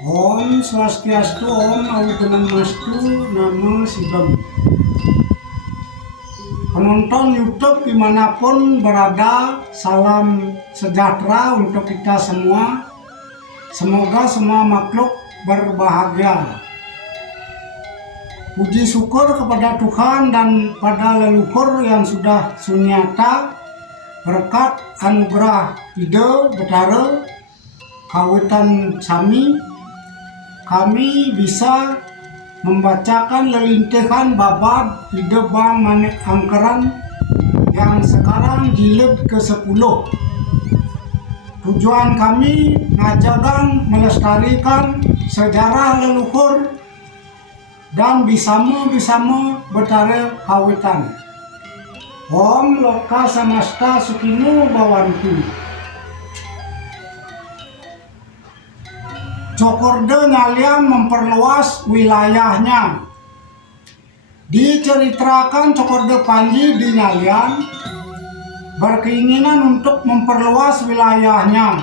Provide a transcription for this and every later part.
Om Swastiastu, Om Awigunamastu, Namo Sidam. Penonton YouTube dimanapun berada, salam sejahtera untuk kita semua. Semoga semua makhluk berbahagia. Puji syukur kepada Tuhan dan pada leluhur yang sudah sunyata berkat anugerah ide betara kawitan kami bisa membacakan lelintihan babad ide Bang Manik Angkeran yang sekarang jilid ke-10. Tujuan kami ngajagang melestarikan sejarah leluhur dan bisama-bisama betara kawitan. Om Loka Samasta Sukino Bawantu. Cokorda Ngalian memperluas wilayahnya. Diceritakan Cokorda Panji di Ngalian berkeinginan untuk memperluas wilayahnya.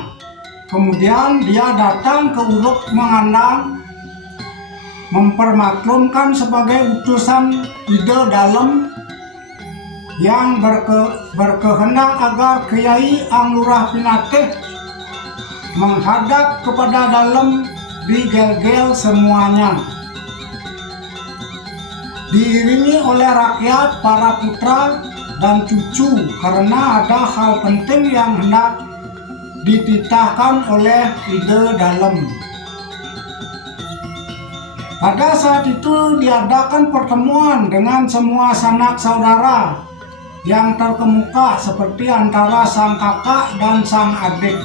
Kemudian dia datang ke Uruk Mengandang mempermaklumkan sebagai utusan ide dalam yang berkehendak agar Kiai Anglurah Pinatih menghadap kepada dalam digel-gel semuanya, diiringi oleh rakyat, para putra dan cucu, karena ada hal penting yang hendak dititahkan oleh ide dalam. Pada saat itu diadakan pertemuan dengan semua sanak saudara yang terkemuka seperti antara sang kakak dan sang adik.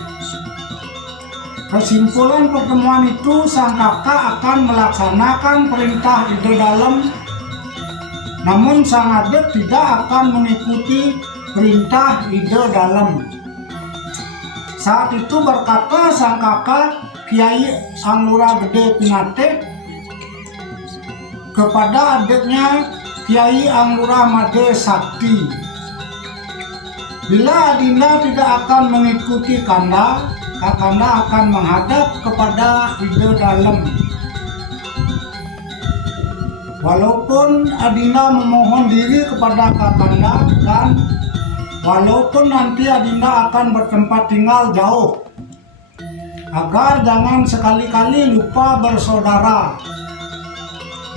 Kesimpulan pertemuan itu, sang kakak akan melaksanakan perintah ide dalam, namun sang adik tidak akan mengikuti perintah ide dalam. Saat itu berkata sang kakak Kiai Anglurah Gede Pinatih kepada adiknya Kiai Anglurah Made Sakti, bila Adinda tidak akan mengikuti Kanda, Kakanda akan menghadap kepada ide dalam. Walaupun Adinda memohon diri kepada Kakanda, dan walaupun nanti Adinda akan bertempat tinggal jauh, agar jangan sekali-kali lupa bersaudara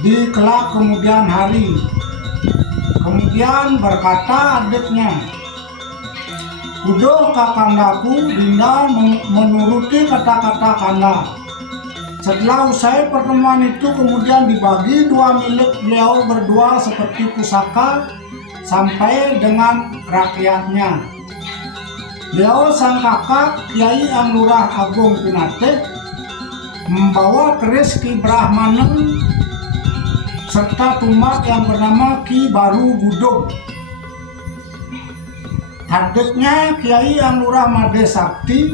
di kelak kemudian hari. Kemudian berkata adiknya, "Udah kakandaku, Dinda menuruti kata-kata Kanda." Setelah usai pertemuan itu kemudian dibagi dua milik beliau berdua seperti pusaka sampai dengan rakyatnya. Beliau sang kakak Kiai Anglurah Agung Pinatih membawa keris Ki Brahmaneng serta tumbak yang bernama Ki Baru Gudug. Adiknya Kiai Anglurah Made Sakti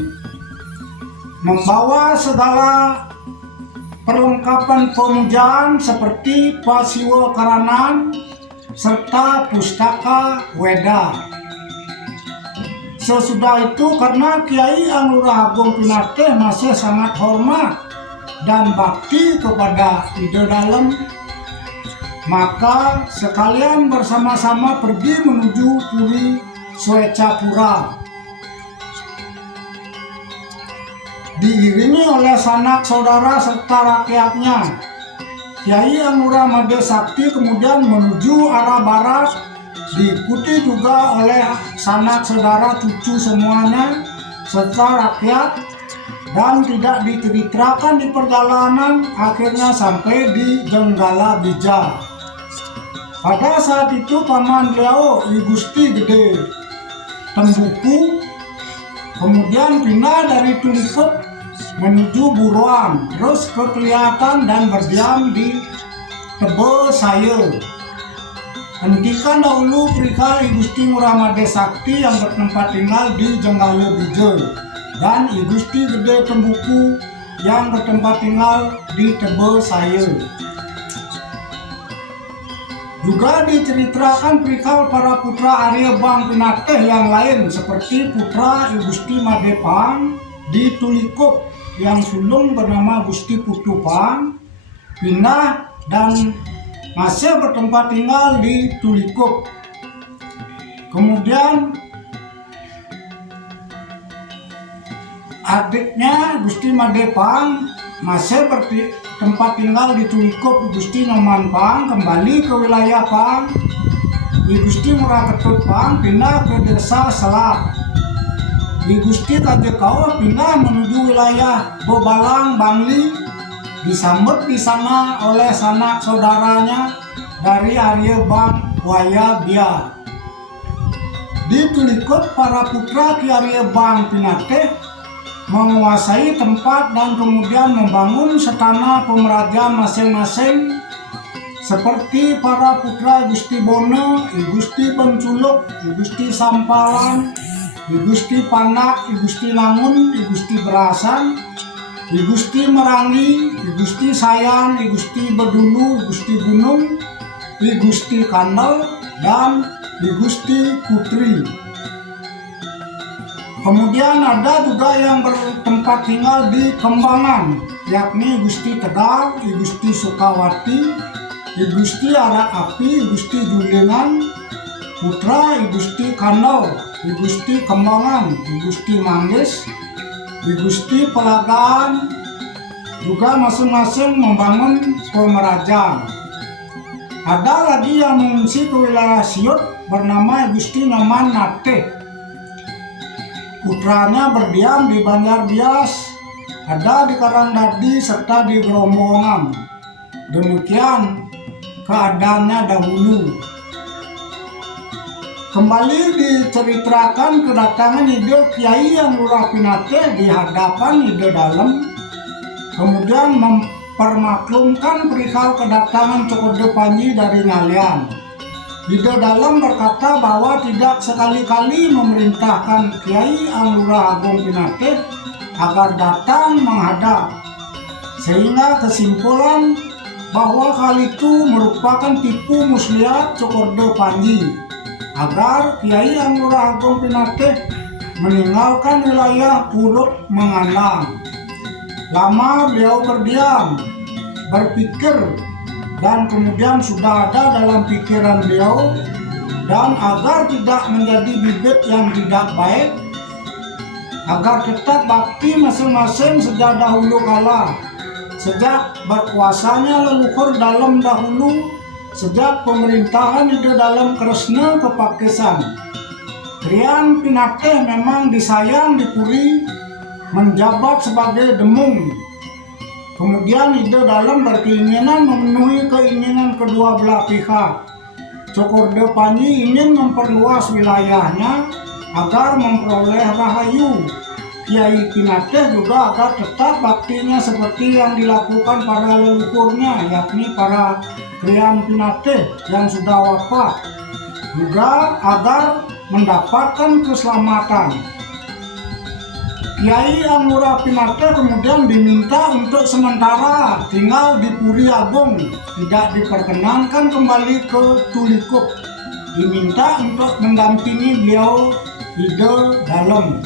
membawa segala perlengkapan pemujaan seperti pasiwa karanan serta pustaka Weda. Sesudah itu, karena Kiai Anglurah Agung Pinatih masih sangat hormat dan bakti kepada ide dalam, maka sekalian bersama-sama pergi menuju Puri Swecapura, diiringi oleh sanak saudara serta rakyatnya. Kiai Anglurah Made Sakti kemudian menuju arah barat, diikuti juga oleh sanak saudara cucu semuanya serta rakyat, dan tidak diceritakan di perjalanan, akhirnya sampai di Jenggala Bija. Pada saat itu paman beliau I Gusti Gede Tembuku kemudian pindah dari Tulikup menuju Buruan, terus kelihatan dan berdiam di Tebe Saya. Hentikan dahulu perihal I Gusti Ngurah Made Sakti yang bertempat tinggal di Jenggala Bija dan I Gusti Gede Tembuku yang bertempat tinggal di Tebe Saya. Juga diceritakan perihal para putra Arya Bang Pinatih yang lain seperti putra I Gusti Madepang di Tulikup yang sulung bernama Gusti Putupang pindah dan masih bertempat tinggal di Tulikup. Kemudian adiknya Gusti Madepang masih bertempat tinggal di Tulikup. Gusti Nyoman Pang kembali ke wilayah Pang. Gusti Murah Ketut Pang pindah ke desa Selat. Gusti Kajekau pindah menuju wilayah Bobalang, Bangli, disambut di sana oleh sanak saudaranya dari Arya Bang Waya Bia. Di Tulikup, para putra Ki Arya Bang Pinate menguasai tempat dan kemudian membangun setana pemerajaan masing-masing, seperti para putra Gusti Bono, Gusti Penculuk, Gusti Sampalan, Gusti Panak, Gusti Langun, Gusti Berasan, Gusti Merangi, Gusti Sayan, Gusti Bedulu, Gusti Gunung, Gusti Kandel, dan Gusti Putri. Kemudian ada juga yang bertempat tinggal di Kembangan, yakni Gusti Tegal, Gusti Sukawati, Gusti Arak Api, Gusti Julingan Putra, Gusti Kandel, Gusti Kembangan, Gusti Manggis, Gusti Pelagaan, juga masing-masing membangun pemerajaan. Ada lagi yang mengungsi ke wilayah Siut bernama Gusti Noman Nate. Putranya berdiam di Banjar Bias, ada di Karangdadi serta di Gerombongan. Demikian keadaannya dahulu. Kembali diceritakan kedatangan ide Kiai Yang Lurah Pinate di hadapan ide dalam, kemudian mempermaklumkan perihal kedatangan Cokordo Panji dari Ngalian. Ide dalam berkata bahwa tidak sekali-kali memerintahkan Kiai Yang Lurah Agung Pinate agar datang menghadap, sehingga kesimpulan bahwa hal itu merupakan tipu muslihat Cokordo Panji agar Kiai Yang Lurah Agung Pinate meninggalkan wilayah Pulut Mengandang. Lama beliau berdiam, berpikir, dan kemudian sudah ada dalam pikiran beliau, dan agar tidak menjadi bibit yang tidak baik, agar tetap bakti masing-masing sejak dahulu kala, sejak berkuasanya leluhur dalam dahulu, sejak pemerintahan ide dalam Kresna Kepakesan. Rian Pinate memang disayang dipuri menjabat sebagai demung. Kemudian ide dalam berkeinginan memenuhi keinginan kedua belah pihak. Cokordo Panji ingin memperluas wilayahnya agar memperoleh rahayu. Kiai Pinate juga agar tetap baktinya seperti yang dilakukan pada leluhurnya, yakni para Rian Pinate yang sudah wafat, juga agar mendapatkan keselamatan. Kiai Yang Lurah Pinate kemudian diminta untuk sementara tinggal di Puri Agung, tidak diperkenankan kembali ke Tulikup, diminta untuk mendampingi beliau ide dalam.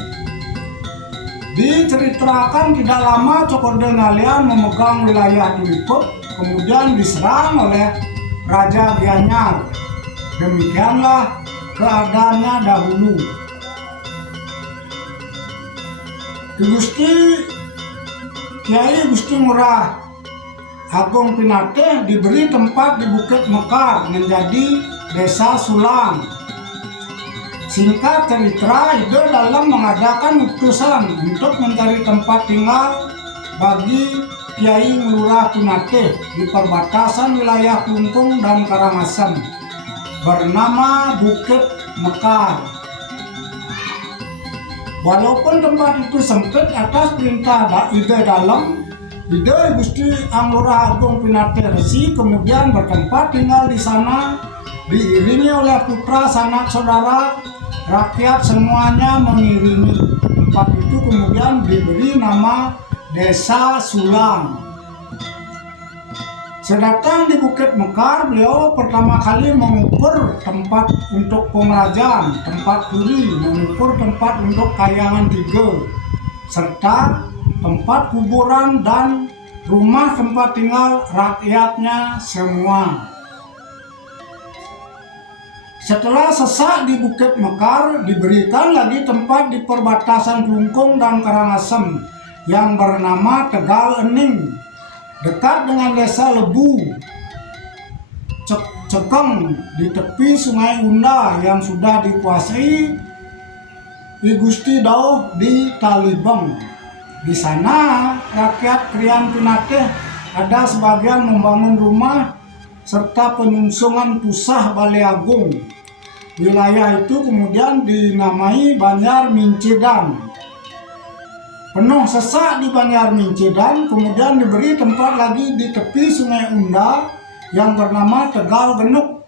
Diceritakan tidak lama Cokordo Ngalian memegang wilayah Tulikup, kemudian diserang oleh Raja Gianyar. Demikianlah keadaannya dahulu. Kiai Gusti Murah Agung Pinate diberi tempat di Bukit Mekar menjadi desa Sulang. Singkat cerita, ide dalam mengadakan utusan untuk mencari tempat tinggal bagi Kiai Lurah Pinate di perbatasan wilayah Klungkung dan Karangasem bernama Bukit Mekar. Walaupun tempat itu sempit, atas perintah ide dalam, ide Gusti Yang Lurah Agung Pinate Resi kemudian bertempat tinggal di sana, diiringi oleh putra sanak saudara, rakyat semuanya mengiringi. Tempat itu kemudian diberi nama Desa Sulang. Sedatang di Bukit Mekar, beliau pertama kali mengukur tempat untuk pengrajaan, tempat kuri, mengukur tempat untuk kayangan tiga, serta tempat kuburan, dan rumah tempat tinggal rakyatnya semua. Setelah sesak di Bukit Mekar, diberikan lagi tempat di perbatasan Klungkung dan Karangasem yang bernama Tegal Ening, dekat dengan desa Lebu Cekeng di tepi Sungai Unda yang sudah dikuasai I Gusti Dauh di Talibeng. Di sana rakyat Krian Pinateh ada sebagian membangun rumah serta penyungsungan pusah Balai Agung. Wilayah itu kemudian dinamai Banjar Mincidan. Penuh sesak di Banjar Mincidan, kemudian diberi tempat lagi di tepi Sungai Unda yang bernama Tegal Genuk,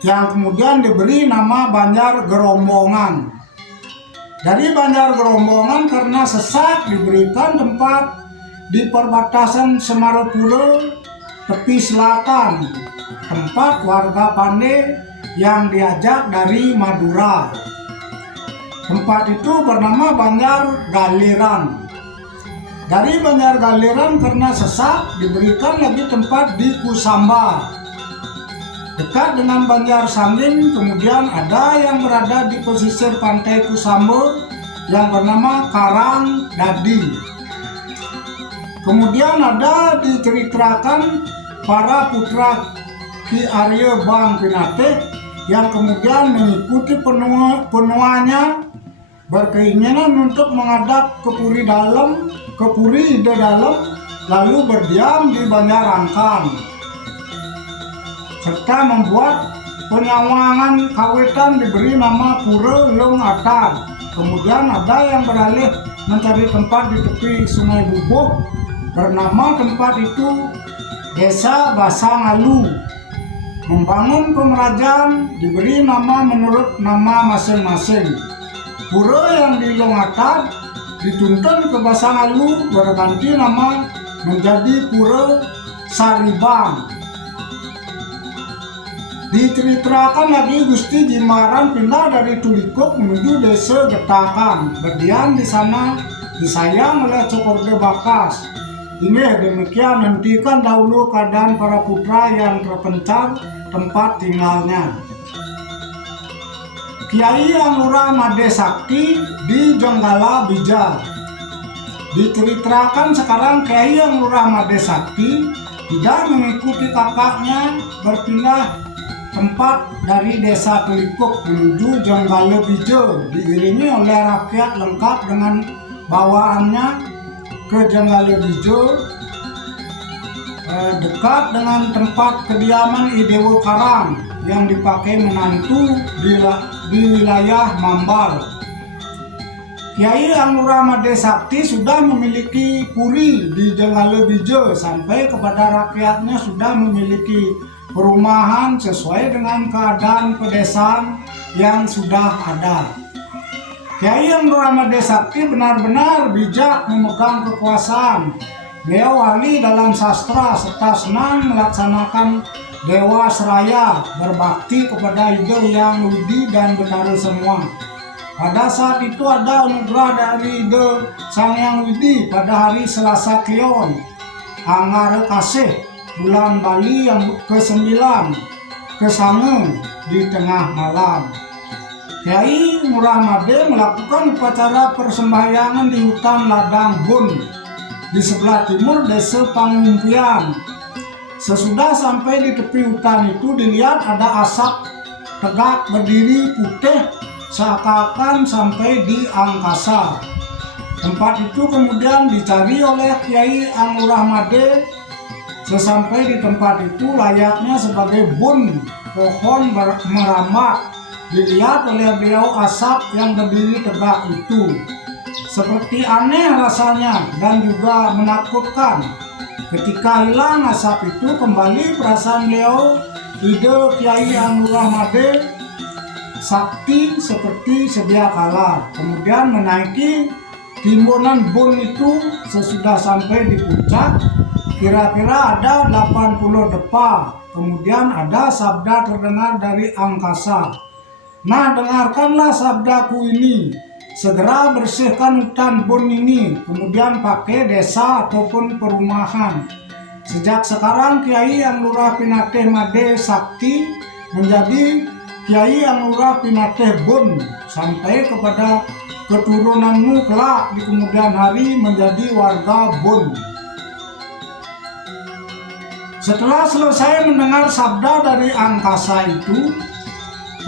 yang kemudian diberi nama Banjar Gerombongan. Dari Banjar Gerombongan karena sesak diberikan tempat di perbatasan Semarapura tepi selatan, tempat warga Pandey yang diajak dari Madura. Tempat itu bernama Banjar Galiran. Dari Banjar Galiran karena sesak diberikan lagi tempat di Kusamba. Dekat dengan Banjar Sangin, kemudian ada yang berada di pesisir pantai Kusamba yang bernama Karang Dadi. Kemudian ada diceritakan para putra Ki Arya Bang Pinateh yang kemudian mengikuti penuanya berkeinginan untuk menghadap ke Puri Ide Dalem, lalu berdiam di Banjarangkan, serta membuat penyawangan kawitan diberi nama Pura Leung Atad. Kemudian ada yang beralih mencari tempat di tepi Sungai Bubuh, bernama tempat itu Desa Basangalu. Membangun pengrajaan diberi nama menurut nama masing-masing. Pura yang di Leung Atad dituntun ke Basangalu berganti nama menjadi Pura Saribang. Diceritakan lagi Gusti Jimaran pindah dari Tulikuk menuju Desa Getakan, berdiam di sana, disayang oleh Cokorda Bakas. Ini demikian, hentikan dahulu keadaan para putra yang terpencar tempat tinggalnya. Kiai Anura Made Sakti di Jenggala Bija. Diceritakan sekarang Kiai Anura Made Sakti tidak mengikuti kakaknya berpindah tempat dari Desa Tulikuk menuju Jenggala Bija, diiringi oleh rakyat lengkap dengan bawaannya ke Jenggala Bija, dekat dengan tempat kediaman I Dewa Karang yang dipakai menantu di wilayah Mambal. Kiai Anura Made Sakti sudah memiliki puri di Jenggala Bija, sampai kepada rakyatnya sudah memiliki perumahan sesuai dengan keadaan pedesaan yang sudah ada. Kiai Anura Made Sakti benar-benar bijak memegang kekuasaan. Beliau ahli dalam sastra serta senang melaksanakan Dewa Seraya, berbakti kepada Ide Yang Widi dan Betara semua. Pada saat itu ada anugerah dari Ide Sang Yang Widi pada hari Selasa Kliwon, Angara Kasih, bulan Bali yang ke-9, Kesange di tengah malam. Kiai Ngurah Made melakukan upacara persembahyangan di hutan Ladang Bun, di sebelah timur Desa Pangumpian. Sesudah sampai di tepi hutan itu dilihat ada asap tegak berdiri putih seakan-akan sampai di angkasa. Tempat itu kemudian dicari oleh Kiai Anura Made. Sesampai di tempat itu layaknya sebagai bun pohon merambat, dilihat oleh beliau asap yang berdiri tegak itu. Seperti aneh rasanya dan juga menakutkan. Ketika hilang asap itu, kembali perasaan beliau, Ide Kiai Anura Made Sakti seperti sedia kala. Kemudian menaiki timbunan bun itu. Sesudah sampai di puncak, kira-kira ada 80 depa. Kemudian ada sabda terdengar dari angkasa. Nah, dengarkanlah sabdaku ini. segera bersihkan hutan Bun ini, kemudian pakai desa ataupun perumahan. Sejak sekarang Kiai Yang Lurah Pinateh Made Sakti menjadi Kiai Yang Lurah Pinateh Bun sampai kepada keturunanmu kelak di kemudian hari menjadi warga Bun. Setelah selesai mendengar sabda dari angkasa itu,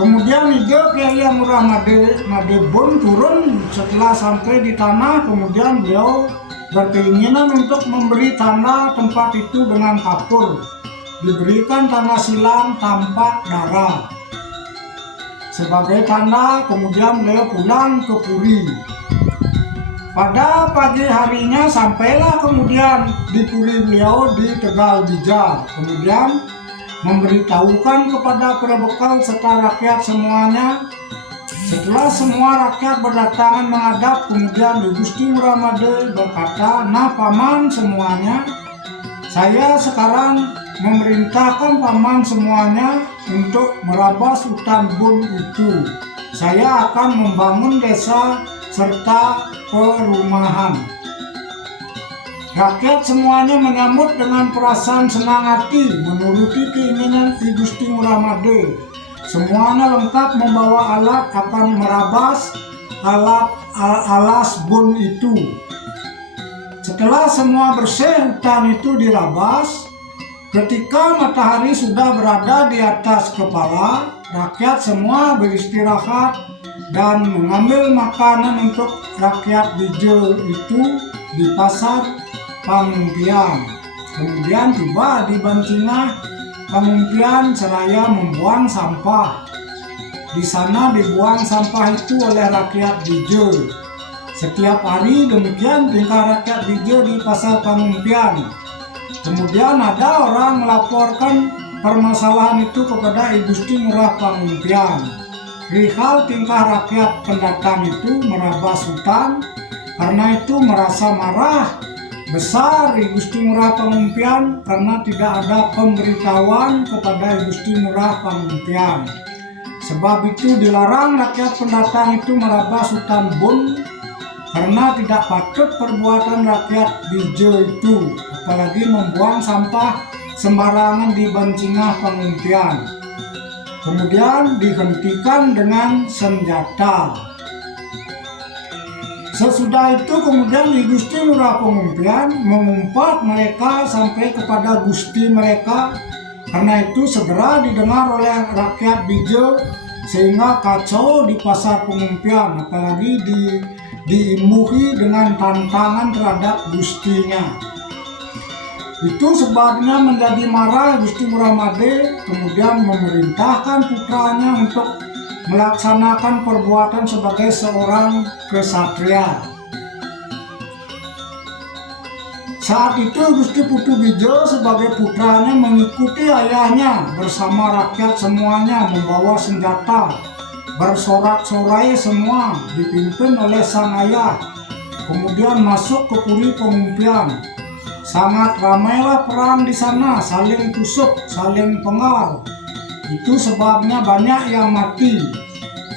kemudian ide Kiai Yang Lurah Made Bun turun. Setelah sampai di tanah, kemudian beliau berkeinginan untuk memberi tanda tempat itu dengan kapur. Diberikan tanda silang tampak darah sebagai tanda, kemudian beliau pulang ke Puri. Pada pagi harinya sampailah kemudian di Puri beliau di Tegal Bija. Kemudian memberitahukan kepada perbekal serta rakyat semuanya. Setelah semua rakyat berdatangan menghadap, kemudian Gusti Ngurah Made berkata, "Nah paman semuanya, saya sekarang memerintahkan paman semuanya untuk merabas hutan Bun itu. Saya akan membangun desa serta perumahan." Rakyat semuanya menyambut dengan perasaan senang hati menuruti keinginan Ki Gusti Ngurah Made. Semuanya lengkap membawa alat akan merabas alas Bun itu. Setelah semua bersih hutan itu dirabas, ketika matahari sudah berada di atas kepala, rakyat semua beristirahat dan mengambil makanan untuk rakyat Bijo itu di pasar Pangumpian. Kemudian tiba di Bancingah Pangumpian seraya membuang sampah. Di sana dibuang sampah itu oleh rakyat Bijo. Setiap hari demikian tingkah rakyat Bijo di pasar Pangumpian. Kemudian ada orang melaporkan permasalahan itu kepada I Gusti Ngurah Pangumpian. Perihal tingkah rakyat pendatang itu merabas hutan, karena itu merasa marah besar I Gusti Ngurah Pangumpian karena tidak ada pemberitahuan kepada I Gusti Ngurah Pangumpian. Sebab itu dilarang rakyat pendatang itu merabas hutan Bun karena tidak patut perbuatan rakyat Bijo itu, apalagi membuang sampah sembarangan di Bancingah Pangumpian. Kemudian dihentikan dengan senjata. Sesudah itu kemudian I Gusti Ngurah Pangumpian mengumpat mereka sampai kepada Gusti mereka. Karena itu segera didengar oleh rakyat Bijo sehingga kacau di pasar Pangumpian, apalagi diimbuhi dengan tantangan terhadap Gustinya. Itu sebabnya menjadi marah Gusti Ngurah Made, kemudian memerintahkan putranya untuk melaksanakan perbuatan sebagai seorang kesatria. Saat itu Gusti Putu Bijo sebagai putranya mengikuti ayahnya bersama rakyat semuanya membawa senjata, bersorak-sorai semua dipimpin oleh sang ayah. Kemudian masuk ke Puri Pangumpian. Sangat ramailah perang di sana, saling tusuk, saling penggal. Itu sebabnya banyak yang mati.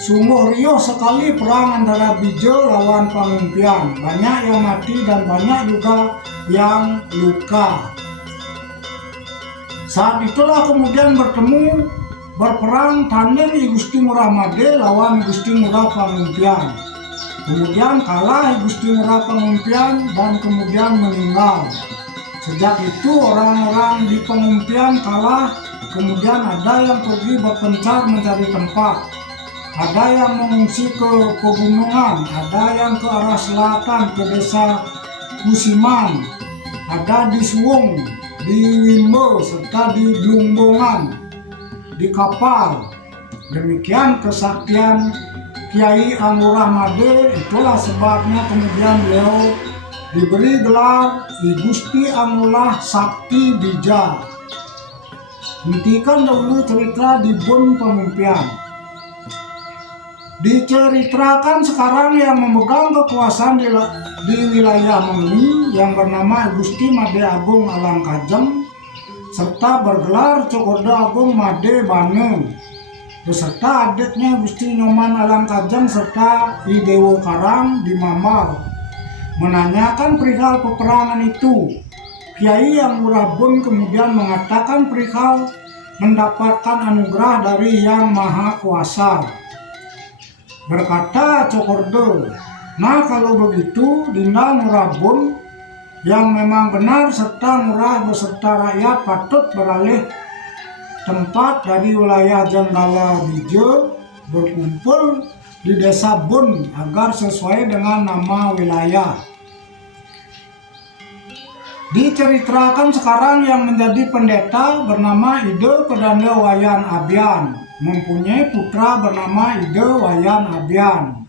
Sungguh riuh sekali perang antara Bijo lawan Pangumpian. Banyak yang mati dan banyak juga yang luka. Saat itulah kemudian berperang tandem I Gusti Ngurah Made lawan Gusti Ngurah Pangumpian. Kemudian kalah I Gusti Ngurah Pangumpian dan kemudian meninggal. Sejak itu orang-orang di Pangumpian kalah. Kemudian ada yang pergi berpencar mencari tempat, ada yang mengungsi ke pegunungan, ada yang ke arah selatan ke desa Kusiman, ada di Suwung, di Wimbo, serta di Blungbongan, di Kapal. Demikian kesaktian Kiai Yang Lurah Made. Itulah sebabnya kemudian beliau diberi gelar I Gusti Yang Lurah Sakti Bija. Hentikan dahulu cerita di Bun Pangumpian. Diceritakan sekarang yang memegang kekuasaan di wilayah Mengi yang bernama Gusti Made Agung Alang Kajeng serta bergelar Cokorda Agung Made Bane. beserta adiknya Gusti Nyoman Alam Kajang serta I Dewo Karang di Mamar menanyakan perihal peperangan itu. Kiai Yang Murabun kemudian mengatakan perihal mendapatkan anugerah dari Yang Maha Kuasa. Berkata Cokordo, "Nah kalau begitu Dinda Murabun yang memang benar serta murah beserta rakyat patut beralih tempat dari wilayah Jenggala Bijo berkumpul di Desa Bun agar sesuai dengan nama wilayah." Diceritakan sekarang yang menjadi pendeta bernama Ide Pedanda Wayan Abian mempunyai putra bernama Ide Wayan Abian.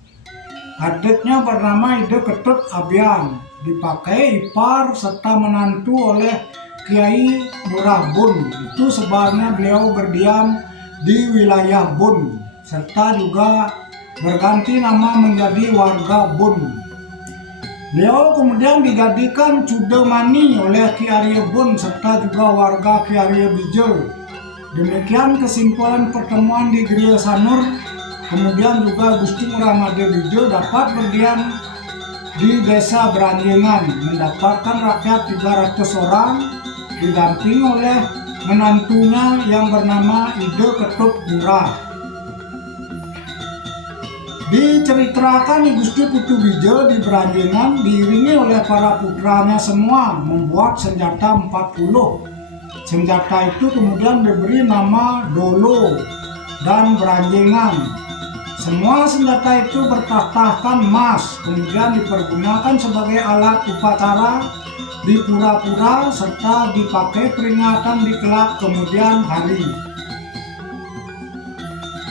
Adiknya bernama Ide Ketut Abian, dipakai ipar serta menantu oleh Kiai Murabun. Itu sebabnya beliau berdiam di wilayah Bun serta juga berganti nama menjadi warga Bun. Beliau kemudian dijadikan Cudemani oleh Ki Arya Bun serta juga warga Ki Arya Bijo. Demikian kesimpulan pertemuan di Gria Sanur. Kemudian juga Gusti Ngurah Made Bijo dapat berdiam di Desa Beranjengan, mendapatkan rakyat 300 orang, didampingi oleh menantunya yang bernama Ide Ketut Murah. Diceritakan Gusti Putu Bijo di Beranjengan diiringi oleh para putranya semua membuat senjata 40. Senjata itu kemudian diberi nama Dolo dan Beranjengan. Semua senjata itu bertahtakan emas, kemudian dipergunakan sebagai alat upacara di pura-pura serta dipakai peringatan di kelak kemudian hari.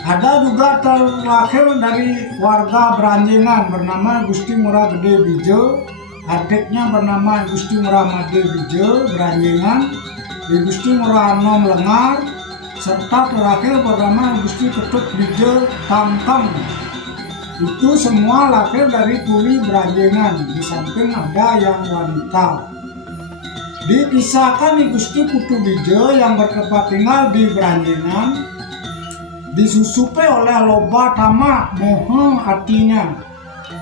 Ada juga terlahir dari warga Beranjengan bernama Gusti Ngurah Gede Bijo, adiknya bernama Gusti Ngurah Made Bijo Beranjengan, Gusti Ngurah Anom Lengar, serta terakhir bernama Gusti Ketut Bijo Tangkang. Itu semua lahir dari Puri Beranjengan, di samping ada yang wanita. Dikisahkan Gusti Putu Bijo yang bertempat tinggal di Beranjengan disusupi oleh loba tamak moho hatinya.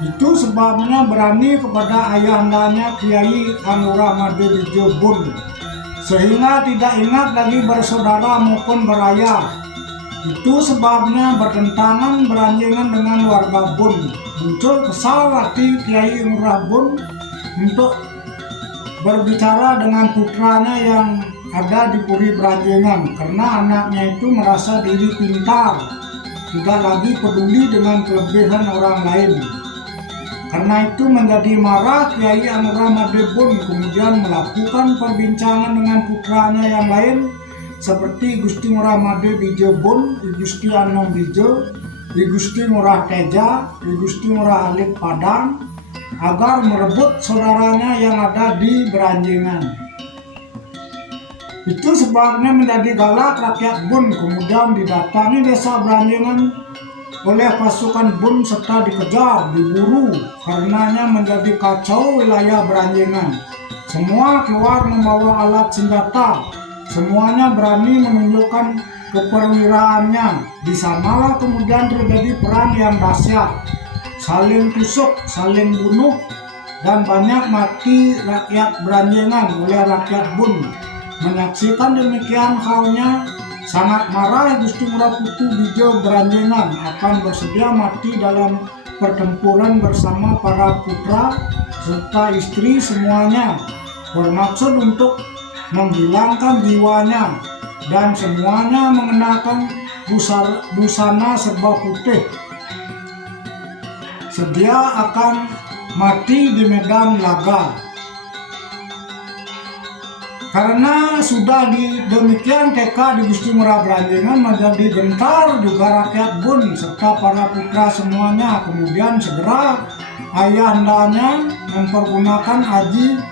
Itu sebabnya berani kepada ayahandanya Kiai Ngurah Made Bijo Bun, sehingga tidak ingat lagi bersaudara maupun berayah. Itu sebabnya bertentangan Beranjengan dengan warga Bun. Muncul kesal hati Kiai Ngurah Bun untuk berbicara dengan putranya yang ada di Puri Beranjengan, karena anaknya itu merasa diri pintar, tidak lagi peduli dengan kelebihan orang lain. Karena itu menjadi marah, Kiai Ngurah Made Bun kemudian melakukan perbincangan dengan putranya yang lain seperti Gusti Ngurah Made Bijo Bun, Gusti Anom Bijo, Gusti Ngurah Teja, Gusti Ngurah Alit Padang, agar merebut saudaranya yang ada di Beranjengan. Itu sebabnya menjadi galak rakyat Bun, kemudian didatangi Desa Beranjengan oleh pasukan Bun serta dikejar, diburu, karenanya menjadi kacau wilayah Beranjengan. Semua keluar membawa alat senjata, semuanya berani menunjukkan keperwiraannya. Di sanalah kemudian terjadi perang yang dahsyat, saling tusuk, saling bunuh, dan banyak mati rakyat Beranjengan oleh rakyat Bun. Menyaksikan demikian halnya, sangat marah Gusti Ngurah Putu Bijo Beranjengan akan bersedia mati dalam pertempuran bersama para putra serta istri semuanya, bermaksud untuk menghilangkan jiwanya, dan semuanya mengenakan busana serba putih, sedia akan mati di medan laga. Karena sudah demikian tekad di Gusti Ngurah Beranjengan, menjadi gentar juga rakyat Bun serta para putra semuanya. Kemudian segera ayahandanya mempergunakan aji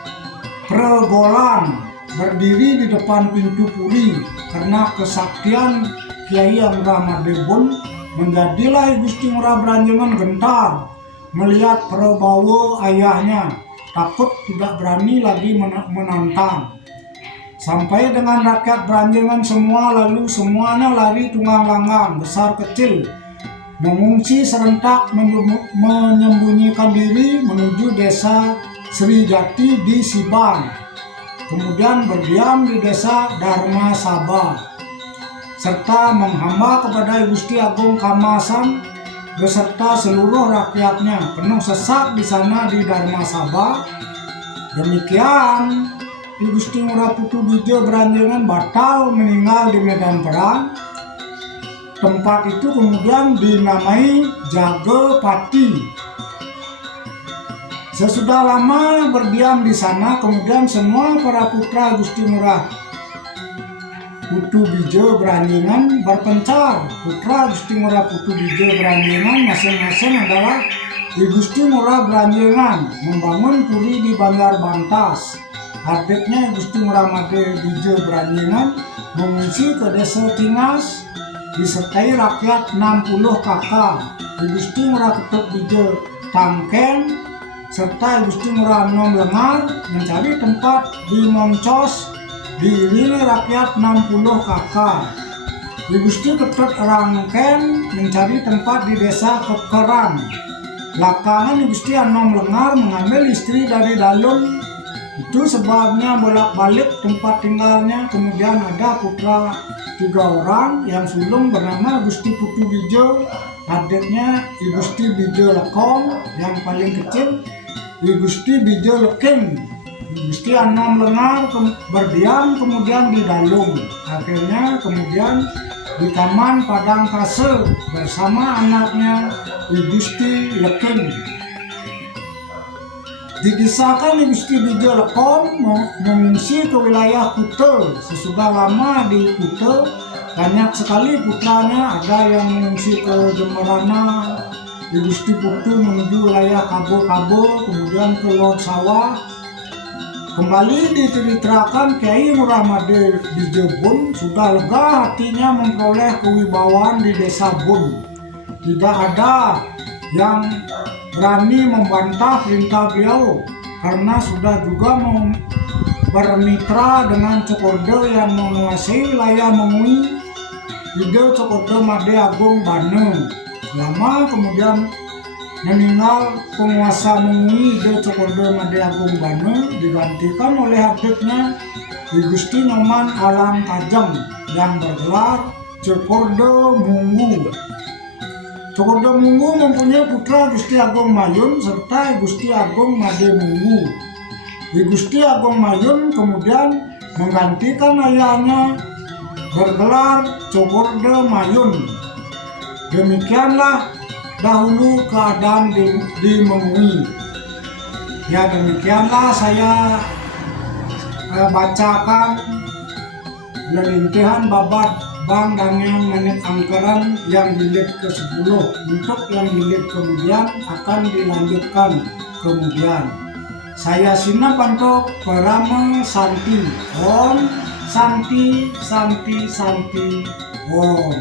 pregolan berdiri di depan pintu Puri. Karena kesaktian Kiai Ngurah Made Bun, menjadilah Gusti Ngurah Beranjengan gentar melihat prabowo ayahnya, takut tidak berani lagi menantang. sampai dengan rakyat Beranjengan semua, lalu semuanya lari tunggang langgang besar kecil, mengungsi serentak menyembunyikan diri menuju desa Sri Jati di Sibang, kemudian berdiam di desa Dharma Sabha, serta menghamba kepada Gusti Agung Kamasan beserta seluruh rakyatnya. Penuh sesak di sana di Dharma Sabha. Demikian Ki Gusti Ngurah Putubijo Beranjengan batal meninggal di medan perang. Tempat itu kemudian dinamai Jagapati. Sesudah lama berdiam di sana, kemudian semua para putra Gusti Ngurah Putubijo Beranjengan berpencar. Putra Gusti Ngurah Putubijo Beranjengan masing-masing adalah Ki Gusti Ngurah Beranjengan membangun puri di Banjar Bantas. Adiknya Gusti Ngurah Made Bijo Beranjengan mengungsi ke desa Tingas disertai rakyat 60 kakak. Ki Gusti Ngurah Ketut Bijo Tangken serta Gusti Ngurah Nom Lengar mencari tempat di Moncos diiringi rakyat 60 kakak. Ki Gusti Ketut Rangken mencari tempat di desa Kekeran. Belakangan Gusti Anom Lengar mengambil istri dari Dalun. Itu sebabnya bolak-balik tempat tinggalnya. Kemudian ada putra 3 orang yang sulung bernama Gusti Putubijo, adiknya Ki Gusti Bijo Lekong, yang paling kecil Ki Gusti Bijo Leking. Gusti Anom Lengar berdiam kemudian di Dalung. Akhirnya kemudian di Taman Padang Kase bersama anaknya Ki Gusti Leking. Dikisahkan Ki Gusti Bijo Lekong mengungsi ke wilayah Kute. Sesudah lama di Kute, banyak sekali putranya. Ada yang mengungsi ke Jemerana, Ki Gusti Putu menuju wilayah Kabo-Kabo, kemudian ke Lor Sawah. Kembali diceritakan Kiai Ngurah Made Bijo Bun sudah lega hatinya memperoleh kewibawaan di desa Bun. Tidak ada yang berani membantah perintah beliau karena sudah juga bermitra dengan Cokordo yang menguasai wilayah Mengui. Bijo Cokordo Made Agung Bane. Lama kemudian meninggal penguasa Mengui Bijo Cokordo Made Agung Bane, digantikan oleh adiknya Ki Gusti Nyoman Alam Kajeng yang bergelar Cokordo Munggu. Cokordo Munggu mempunyai putra Gusti Agung Mayun serta Gusti Agung Made Munggu. Ki Gusti Agung Mayun kemudian menggantikan ayahnya bergelar Cokordo Mayun. Demikianlah dahulu keadaan di Mengui. Ya, demikianlah saya bacakan lelintihan babat Bang Daniel menit anggaran yang jilid ke-10. Untuk yang jilid kemudian akan dilanjutkan kemudian. Saya Sina Pantok Parama Santi. Om Santi Santi Santi Om.